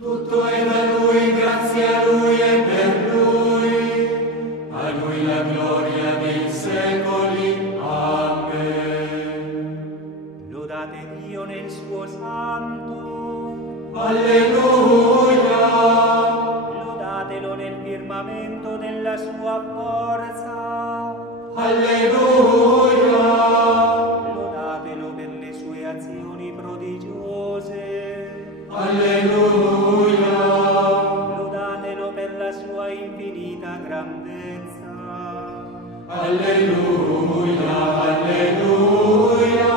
Tutto è da Lui, grazie a Lui e per Lui. A Lui la gloria dei secoli. Amen. Lodate Dio nel suo santo. Alleluia. Lodatelo nel firmamento della sua forza. Alleluia. Lodatelo per le sue azioni prodigiose. Alleluia. Lodatelo per la sua infinita grandezza. Alleluia, alleluia.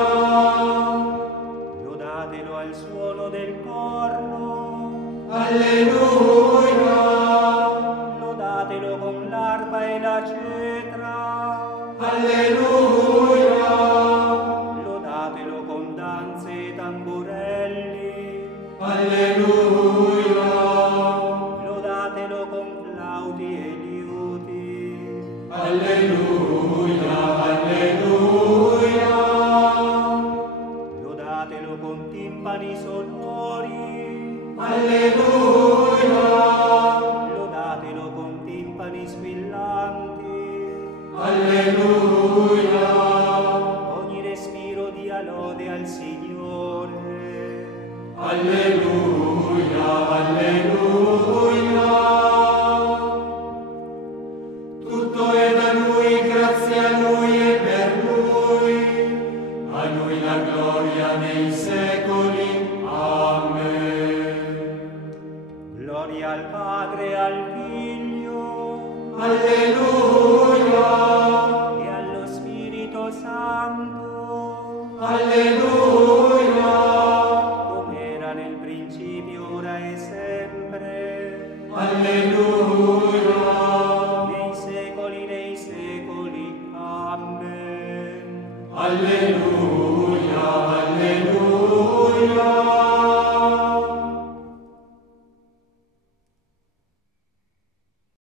Lodatelo al suono del corno. Alleluia. Lodatelo con l'arpa e la cetra. Alleluia. Lodatelo con danze e tamburelli. Alleluia. Lodatelo con flauti e liuti. Alleluia, alleluia. Lodatelo con timpani sonori. Alleluia. Lodatelo con timpani squillanti. Alleluia. Ogni respiro dia lode al Signore. Alleluia, alleluia. Tutto è da Lui, grazie a Lui e per Lui. A Lui la gloria nei secoli. Amen. Gloria al Padre e al Figlio Alleluia. e allo Spirito Santo. Alleluia. Come era nel principio, ora e sempre. Alleluia. Nei secoli dei secoli. Amen. Alleluia.